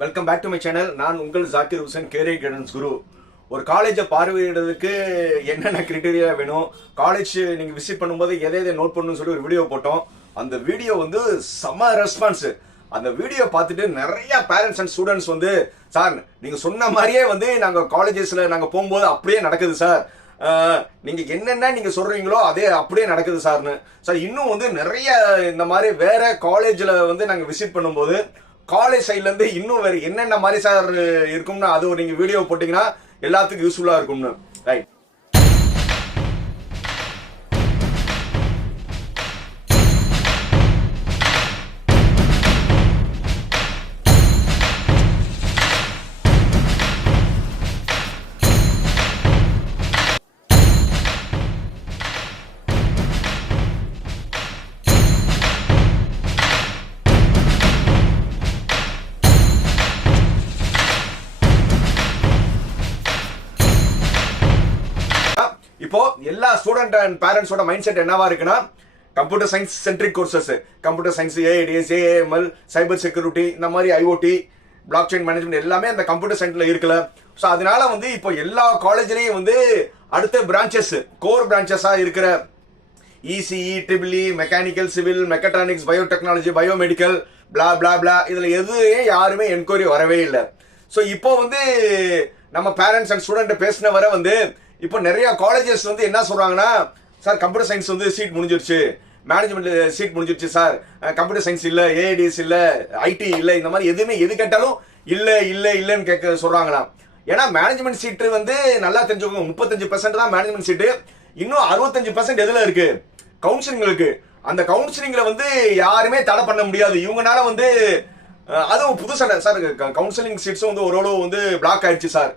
Welcome back to my channel. நான் உங்கள் Zakir Hussain, career guidance guru. ஒரு காலேஜை பார்வையிடுறதுக்கு என்னென்ன கிரைட்டீரியா வேணும், காலேஜ் நீங்கள் விசிட் பண்ணும்போது எதை நோட் பண்ணணும்னு சொல்லி ஒரு வீடியோ போட்டோம். அந்த வீடியோ வந்து செம்ம ரெஸ்பான்ஸ். அந்த வீடியோ பார்த்துட்டு நிறைய பேரண்ட்ஸ் அண்ட் ஸ்டூடெண்ட்ஸ் வந்து, சார் நீங்கள் சொன்ன மாதிரியே வந்து நாங்கள் காலேஜஸில் நாங்கள் போகும்போது அப்படியே நடக்குது சார், நீங்கள் என்னென்ன நீங்கள் சொல்கிறீங்களோ அதே அப்படியே நடக்குது சார்னு. சார் இன்னும் வந்து நிறைய இந்த மாதிரி வேற காலேஜில் வந்து நாங்கள் விசிட் பண்ணும்போது காலேஜ் சைட்லேருந்து இன்னும் வேறு என்னென்ன மாதிரி சார் இருக்கும்னு அது ஒரு நீங்கள் வீடியோ போட்டிங்கன்னா எல்லாத்துக்கும் யூஸ்ஃபுல்லாக இருக்கும்னு. ரைட். இப்போ எல்லா ஸ்டூடெண்ட் அண்ட் பேரண்ட்ஸோட மைண்ட் செட் என்னவா இருக்குன்னா, computer science centric courses, computer science, AIDS, AML, cyber security, இந்த மாதிரி ஐஓடி, பிளாக் செயின் மேனேஜ்மெண்ட் எல்லாமே அந்த கம்ப்யூட்டர் சயின்ஸ்ல இருக்குல்ல. ஸோ அதனால வந்து இப்போ எல்லா காலேஜ்லயும் வந்து அடுத்த பிரான்ச்சஸ், கோர் பிரான்ச்சஸா இருக்கிற ECE, triple E, mechanical, civil, mechatronics, biotechnology, biomedical, blah blah blah, இதுல எதுவும் யாருமே என்கொயரி வரவே இல்லை. ஸோ இப்போ வந்து நம்ம பேரண்ட்ஸ் அண்ட் ஸ்டூடெண்ட் பேசின வர வந்து இப்போ நிறைய காலேஜஸ் வந்து என்ன சொல்றாங்கன்னா, சார் கம்ப்யூட்டர் சயின்ஸ் வந்து சீட் முடிஞ்சிருச்சு, மேனேஜ்மெண்ட் சீட் முடிஞ்சிருச்சு சார், கம்ப்யூட்டர் சயின்ஸ் இல்ல, ஏஐடிஎஸ் இல்ல, ஐடி இல்ல, இந்த மாதிரி எதுவுமே எது கேட்டாலும் இல்ல இல்ல இல்லன்னு கேட்க சொல்றாங்களாம். ஏன்னா மேனேஜ்மெண்ட் சீட்டு வந்து நல்லா தெரிஞ்சுக்கோங்க, 35% தான் மேனேஜ்மெண்ட் சீட்டு. இன்னும் 65% எதுல இருக்கு? கவுன்சிலிங்களுக்கு. அந்த கவுன்சிலிங்ல வந்து யாருமே தடை பண்ண முடியாது. இவங்கனால வந்து அதுவும் புதுசாக சார் கவுன்சிலிங் சீட்ஸும் வந்து ஓரளவு வந்து பிளாக் ஆயிடுச்சு சார்.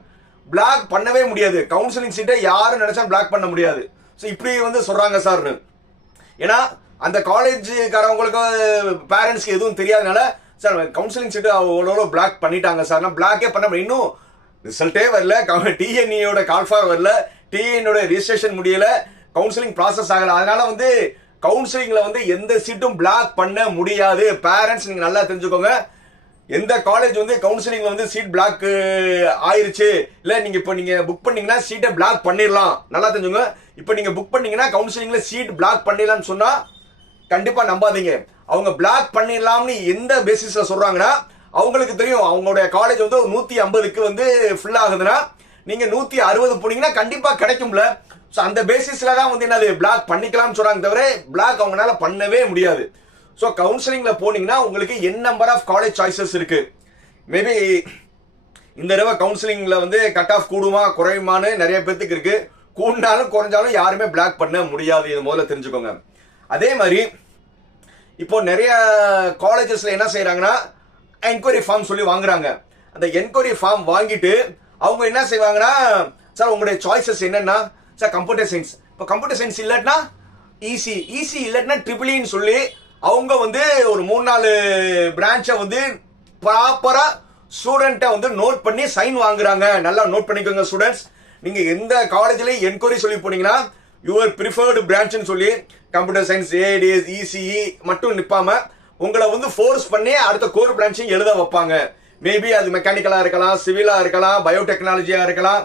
பிளாக் பண்ணவே முடியாது, கவுன்சிலிங் சீட்டை யாரும் நினைச்சா பிளாக் பண்ண முடியாது. ஸோ இப்படி வந்து சொல்றாங்க சார்னு. ஏன்னா அந்த காலேஜுக்காரவங்களுக்கு பேரண்ட்ஸ்க்கு எதுவும் தெரியாதனால, சார் கவுன்சிலிங் சீட்டு அவ்வளோ பிளாக் பண்ணிட்டாங்க சார். நான் பிளாக்கே பண்ண முடியும், இன்னும் ரிசல்ட்டே வரல, டிஎன்இயோட கால்ஃபார் வரல, டிஎன்இயோட ரிஜிஸ்ட்ரேஷன் முடியல, கவுன்சிலிங் ப்ராசஸ் ஆகல. அதனால வந்து கவுன்சிலிங்ல வந்து எந்த சீட்டும் பிளாக் பண்ண முடியாது. பேரண்ட்ஸ் நீங்க நல்லா தெரிஞ்சுக்கோங்க. எந்த காலேஜ் வந்து கவுன்சிலிங்ல வந்து சீட் பிளாக் ஆயிருச்சு, இல்ல நீங்க இப்போ நீங்க புக் பண்ணீங்கன்னா சீட்டை பிளாக் பண்ணிடலாம், நல்லா தெரிஞ்சுங்க. இப்போ நீங்க புக் பண்ணீங்கன்னா கவுன்சிலிங்ல சீட் பிளாக் பண்ணிடலாம்னு சொன்னா கண்டிப்பா நம்பாதீங்க. அவங்க பிளாக் பண்ணிடலாம்னு எந்த பேசிஸ்ல சொல்றாங்கன்னா, அவங்களுக்கு தெரியும் அவங்களுடைய காலேஜ் வந்து 150க்கு வந்து ஃபுல் ஆகுதுன்னா நீங்க 160 போனீங்கன்னா கண்டிப்பா கிடைக்கும்ல. ஸோ அந்த பேசிஸ்ல தான் வந்து என்னது பிளாக் பண்ணிக்கலாம்னு சொல்றாங்க, தவிர பிளாக் அவங்களால பண்ணவே முடியாது. ஸோ கவுன்சிலிங்ல போனீங்கன்னா உங்களுக்கு என் நம்பர் ஆஃப் காலேஜ் சாய்ஸஸ் இருக்கு. மேபி இந்த தடவை கவுன்சிலிங்ல வந்து கட் ஆஃப் கூடுமா குறையுமான்னு நிறைய பேருக்கு இருக்கு. கூடினாலும் குறைஞ்சாலும் யாருமே பிளாக் பண்ண முடியாது, இது முதல்ல தெரிஞ்சுக்கோங்க. அதே மாதிரி இப்போ நிறைய காலேஜஸ்ல என்ன செய்யறாங்கன்னா, என்கொயரி ஃபார்ம் சொல்லி வாங்குறாங்க. அந்த என்கொயரி ஃபார்ம் வாங்கிட்டு அவங்க என்ன செய்வாங்கன்னா, சார் உங்களுடைய சாய்ஸஸ் என்னன்னா, சார் கம்ப்யூட்டர் சயின்ஸ், இப்போ கம்ப்யூட்டர் சயின்ஸ் இல்லைன்னா இசி இல்லைன்னா ட்ரிபிள்இன்னு சொல்லி அவங்க வந்து ஒரு 3-4 பிரான்ச்சை வந்து ப்ராப்பரா ஸ்டூடெண்ட்டை வந்து நோட் பண்ணி சைன் வாங்குறாங்க. நல்லா நோட் பண்ணிக்கோங்க ஸ்டூடெண்ட்ஸ். நீங்க எந்த காலேஜ்லயும் என்கொயரி சொல்லி போனீங்கன்னா, யுவர் ப்ரிஃபர்டு பிரான்ச்னு சொல்லி கம்ப்யூட்டர் சயின்ஸ், ஏஐடிஎஸ், இசிஇ மட்டும் நிற்பாம உங்களை வந்து ஃபோர்ஸ் பண்ணி அடுத்த கோர் பிரான்ச்சையும் எழுத வைப்பாங்க. மேபி அது மெக்கானிக்கலா இருக்கலாம், சிவிலா இருக்கலாம், பயோடெக்னாலஜியா இருக்கலாம்,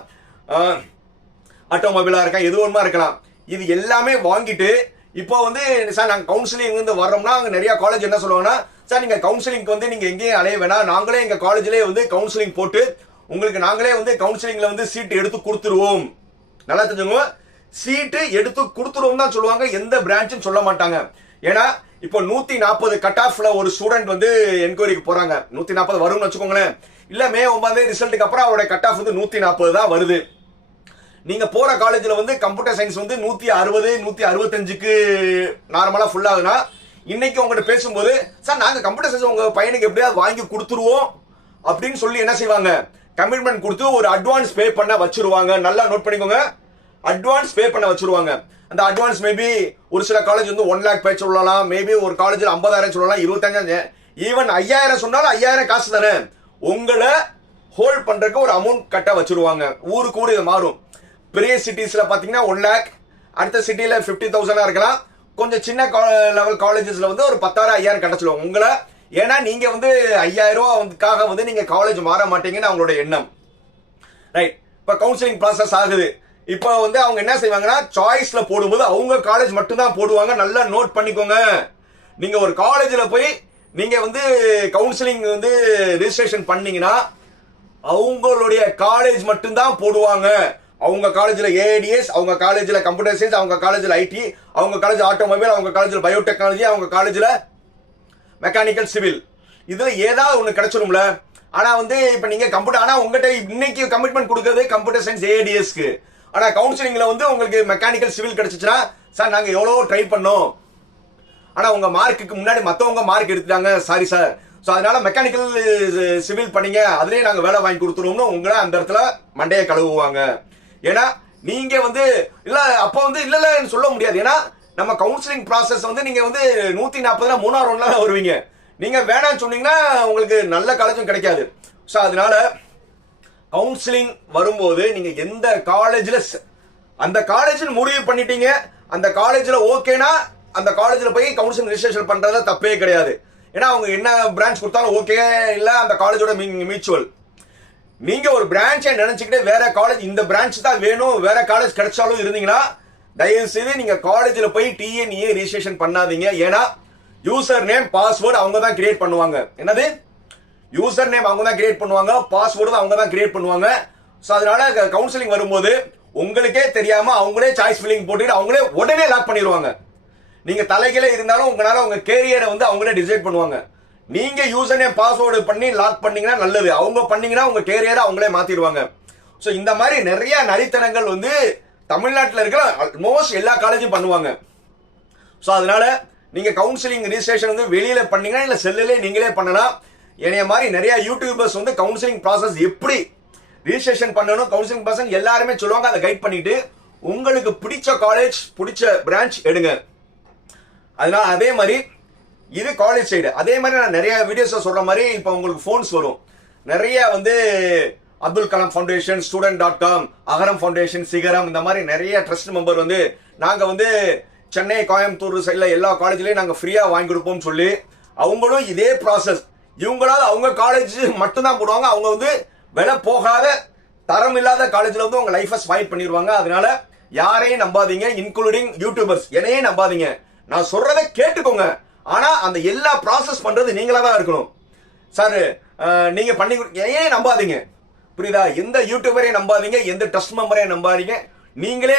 ஆட்டோமொபைலா இருக்கலாம், எது ஒன்றுமா இருக்கலாம். இது எல்லாமே வாங்கிட்டு இப்போ வந்து சார் நாங்கள் கவுன்சிலிங் வந்து வர்றோம்னா, அங்கே நிறைய காலேஜ் என்ன சொல்லுவாங்கன்னா, சார் நீங்கள் கவுன்சிலிங்க்கு வந்து நீங்கள் எங்கேயும் அலைய வேணாம், நாங்களே எங்கள் காலேஜ்லேயே வந்து கவுன்சிலிங் போட்டு உங்களுக்கு நாங்களே வந்து கவுன்சிலிங்ல வந்து சீட் எடுத்து கொடுத்துருவோம். நல்லா தெரிஞ்சுங்க, சீட்டு எடுத்து கொடுத்துருவோம் தான் சொல்லுவாங்க, எந்த பிரான்ச்சும் சொல்ல மாட்டாங்க. ஏன்னா இப்போ 140 கட் ஆஃப்ல ஒரு ஸ்டூடெண்ட் வந்து என்கொயரிக்கு போறாங்க, 140 வரும்னு வச்சுக்கோங்களேன். இல்ல மே 9 ரிசல்ட்டுக்கு அப்புறம் அவருடைய கட் ஆஃப் வந்து 140 தான் வருது. நீங்க போற காலேஜ்ல வந்து கம்ப்யூட்டர் சயின்ஸ் வந்து 160 165க்கு நார்மலா ஃபுல் ஆகுதுன்னா, இன்னைக்கு உங்ககிட்ட பேசும்போது, சார் நாங்க கம்ப்யூட்டர் சயின்ஸ் உங்க பையனுக்கு எப்படியாவது வாங்கி கொடுத்துருவோம் அப்படின்னு சொல்லி என்ன செய்வாங்க, கமிட்மெண்ட் கொடுத்து ஒரு அட்வான்ஸ் பே பண்ண வச்சிருவாங்க. நல்லா நோட் பண்ணிக்கோங்க, அட்வான்ஸ் பே பண்ண வச்சிருவாங்க. அந்த அட்வான்ஸ் மேபி ஒரு சில காலேஜ் வந்து 1 lakh பே சொல்லலாம், மேபி ஒரு காலேஜ்ல 50,000 சொல்லலாம், 25,000, ஈவன் 5,000 சொன்னாலும் 5,000 காசு தானே. உங்களை ஹோல்ட் பண்றதுக்கு ஒரு அமௌண்ட் கட்ட வச்சிருவாங்க. ஊருக்கு ஊர் இது மாறும். பெரிய சிட்டிஸ்ல பாத்தீங்கன்னா 1 lakh, அடுத்த சிட்டில 50,000 இருக்கலாம், கொஞ்சம் சின்ன லெவல் காலேஜஸ்ல வந்து ஒரு 10,000 5,000 கட்ட சொல்லுவாங்க. உங்களை ஏன்னா நீங்க வந்து 5000 ரூபாய்க்காக வந்து நீங்க காலேஜ் மாற மாட்டீங்கன்னு அவங்களோட எண்ணம். ரைட். இப்ப கவுன்சிலிங் ப்ராசஸ் ஆகுது. இப்போ வந்து அவங்க என்ன செய்வாங்கன்னா சாய்ஸ்ல போடும்போது அவங்க காலேஜ் மட்டும் தான் போடுவாங்க. நல்லா நோட் பண்ணிக்கோங்க. நீங்க ஒரு காலேஜ்ல போய் நீங்க வந்து கவுன்சிலிங் வந்து ரெஜிஸ்ட்ரேஷன் பண்ணீங்கன்னா அவங்களுடைய காலேஜ் மட்டும் தான் போடுவாங்க. அவங்க காலேஜ்ல ஏடிஎஸ், அவங்க காலேஜ்ல கம்ப்யூட்டர் சயின்ஸ், அவங்க காலேஜ்ல ஐடி, அவங்க காலேஜ் ஆட்டோமொபைல், அவங்க காலேஜ்ல பயோடெக்னாலஜி, அவங்க காலேஜ்ல மெக்கானிக்கல் சிவில், இதுல ஏதாவது ஒண்ணு கிடைச்சிரும்ல. ஆனா வந்து இப்ப நீங்க கம்ப்யூட்டர், ஆனா உங்ககிட்ட இன்னைக்கு கமிட்மெண்ட் கொடுக்கறது கம்ப்யூட்டர் சயின்ஸ் ஏடிஎஸ்க்கு. ஆனா கவுன்சிலிங்ல வந்து உங்களுக்கு மெக்கானிக்கல் சிவில் கிடைச்சிச்சுன்னா சார் நாங்க எவ்வளவு ட்ரை பண்ணோம், ஆனா உங்க மார்க்குக்கு முன்னாடி மத்தவங்க மார்க் எடுத்துட்டாங்க சாரி சார், சோ அதனால மெக்கானிக்கல் சிவில் பண்ணீங்க, அதுலயே நாங்க வேலை வாங்கி கொடுத்துருவோம்னு உங்களை அந்த இடத்துல மண்டையை கழுவுவாங்க. ஏன்னா நீங்க வந்து இல்ல அப்ப வந்து இல்லன்னு சொல்ல முடியாது. ஏன்னா நம்ம கவுன்சிலிங் ப்ராசஸ் வந்து நீங்க வந்து 140 3ஆவது ரவுண்ட்ல தான் வருவீங்க. நீங்க வேணாம்னு சொன்னீங்கன்னா உங்களுக்கு நல்ல காலேஜும் கிடைக்காது. சோ அதனால கவுன்சிலிங் வரும்போது நீங்க எந்த காலேஜ்ல அந்த காலேஜ் முடிவு பண்ணிட்டீங்க, அந்த காலேஜ்ல ஓகேனா அந்த காலேஜ்ல போய் கவுன்சிலிங் ரெஜிஸ்ட்ரேஷன் பண்றதுல தப்பே கிடையாது. ஏன்னா அவங்க என்ன பிரான்ச் கொடுத்தாலும் ஓகே இல்ல அந்த காலேஜோட மியூச்சுவல். நீங்க ஒரு பிரான்ச்சை நினைச்சுக்கிட்டு வேற காலேஜ் இந்த பிரான்ச் தான் வேணும் வேற காலேஜ் கிடைச்சாலும் இருந்தீங்கன்னா தயவு செய்து நீங்க காலேஜ்ல போய் டிஎன்ஏ ரெஜிஸ்ட்ரேஷன் பண்ணாதீங்க. ஏன்னா யூசர் நேம் பாஸ்வேர்டு அவங்க தான் கிரியேட் பண்ணுவாங்க. என்னது யூசர் நேம் அவங்க தான் கிரியேட் பண்ணுவாங்க, பாஸ்வேர்டு அவங்க தான் கிரியேட் பண்ணுவாங்க. சோ அதனால கவுன்சிலிங் வரும்போது உங்களுக்கே தெரியாம அவங்களே சாய்ஸ் ஃபில்லிங் போட்டுட்டு அவங்களே உடனே லாக் பண்ணிடுவாங்க. நீங்க தலைகீழ இருந்தாலும் உங்களால உங்க கேரியரை வந்து அவங்களே டிசைட் பண்ணுவாங்க. நீங்க யூசர் நேம் பாஸ்வேர்டு பண்ணி லாக் பண்ணீங்கன்னா நல்லது, அவங்க பண்ணீங்கன்னா உங்க கேரியரை அவங்களே மாத்திடுவாங்க. சோ இந்த மாதிரி நிறைய நரித்தனங்கள் வந்து தமிழ்நாட்டில் இருக்கிற ஆல்மோஸ்ட் எல்லா காலேஜும் பண்ணுவாங்க. சோ அதனால நீங்க கவுன்சிலிங் ரெஜிஸ்ட்ரேஷன் வந்து வெளியில பண்ணீங்கன்னா இல்ல செல்லுல நீங்களே பண்ணலாம். என்னைய மாதிரி நிறைய யூடியூபர்ஸ் வந்து கவுன்சிலிங் ப்ராசஸ் எப்படி ரெஜிஸ்ட்ரேஷன் பண்ணணும் கவுன்சிலிங் ப்ராசஸ் எல்லாருமே சொல்லுவாங்க. அதை கைட் பண்ணிட்டு உங்களுக்கு பிடிச்ச காலேஜ் பிடிச்ச பிரான்ச் எடுங்க. அதனால அதே மாதிரி இது காலேஜ் சைடு. அதே மாதிரி நான் நிறைய வீடியோஸ் சொல்ற மாதிரி இப்ப உங்களுக்கு போன்ஸ் வரும் நிறைய வந்து அப்துல் கலாம் ஃபவுண்டேஷன், student.com, அகரம் ஃபவுண்டேஷன், சிகரம், இந்த மாதிரி நிறைய ட்ரஸ்ட் மெம்பர் வந்து நாங்க வந்து சென்னை கோயம்புத்தூர் சைட்ல எல்லா காலேஜ்லயும் நாங்க ஃப்ரீயா வாங்கி கொடுப்போம் சொல்லி அவங்களும் இதே ப்ராசஸ் இவங்களால அவங்க காலேஜ் மட்டும்தான் போடுவாங்க. அவங்க வந்து விலை போகாத தரம் இல்லாத காலேஜ்ல வந்து உங்க லைஃபை ஸ்பாயில் பண்ணிடுவாங்க. அதனால யாரையும் நம்பாதீங்க, இன்க்ளூடிங் யூடியூபர்ஸ் என்னையே நம்பாதீங்க. நான் சொல்றதை கேட்டுக்கோங்க. ஆனா அந்த எல்லா ப்ராசஸ் பண்றது நீங்களா தான் இருக்கணும். சார் நீங்க பண்ணி ஏன் நம்பாதீங்க, புரியுதா? எந்த யூடியூபரையும் நம்பாதீங்க, எந்த ட்ரஸ்ட் மெம்பரையும் நம்பாதீங்க. நீங்களே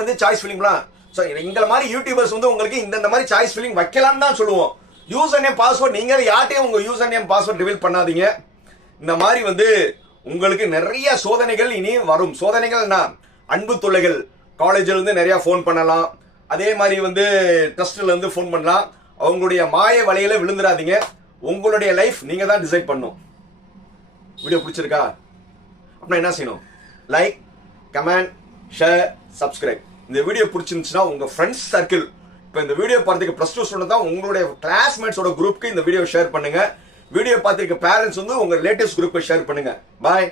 வந்து சாய்ஸ் ஃபில்லிங் பண்ணலாம். எங்களை மாதிரி யூடியூபர்ஸ் வந்து உங்களுக்கு இந்த மாதிரி சாய்ஸ் ஃபில்லிங் வைக்கலாம்னு தான் சொல்லுவோம். யூசர் நேம் பாஸ்வேர்ட் நீங்க யார்ட்டையும் உங்க யூசர் நேம் பாஸ்வேர்ட் ரிவீல் பண்ணாதீங்க. இந்த மாதிரி வந்து உங்களுக்கு நிறைய சோதனைகள் இனி வரும். சோதனைகள்னா அன்பு தொல்லைகள், காலேஜ்ல இருந்து நிறைய போன் பண்ணலாம், அதே மாதிரி வந்து ட்ரஸ்ட்ல இருந்து போன் பண்ணலாம். அவங்களுடைய மாய வலையில விழுந்துடாதீங்க. உங்களுடைய லைஃப் நீங்க தான் டிசைட் பண்ணும். வீடியோ பிடிச்சிருக்கா அப்படின்னா என்ன செய்யணும்? Like, comment, share, subscribe. இந்த வீடியோ பிடிச்சிருந்துச்சுன்னா உங்க ஃப்ரெண்ட்ஸ் சர்க்கிள், இப்போ இந்த வீடியோ பார்த்துக்க +2 ஸ்டூடெண்ட் தான் உங்களுடைய கிளாஸ்மேட்ஸோட குரூப்க்கு இந்த வீடியோ ஷேர் பண்ணுங்க. வீடியோ பார்த்திருக்க பேரண்ட்ஸ் வந்து உங்க ரிலேட்டிவ்ஸ் குரூப்பை ஷேர் பண்ணுங்க. பாய்.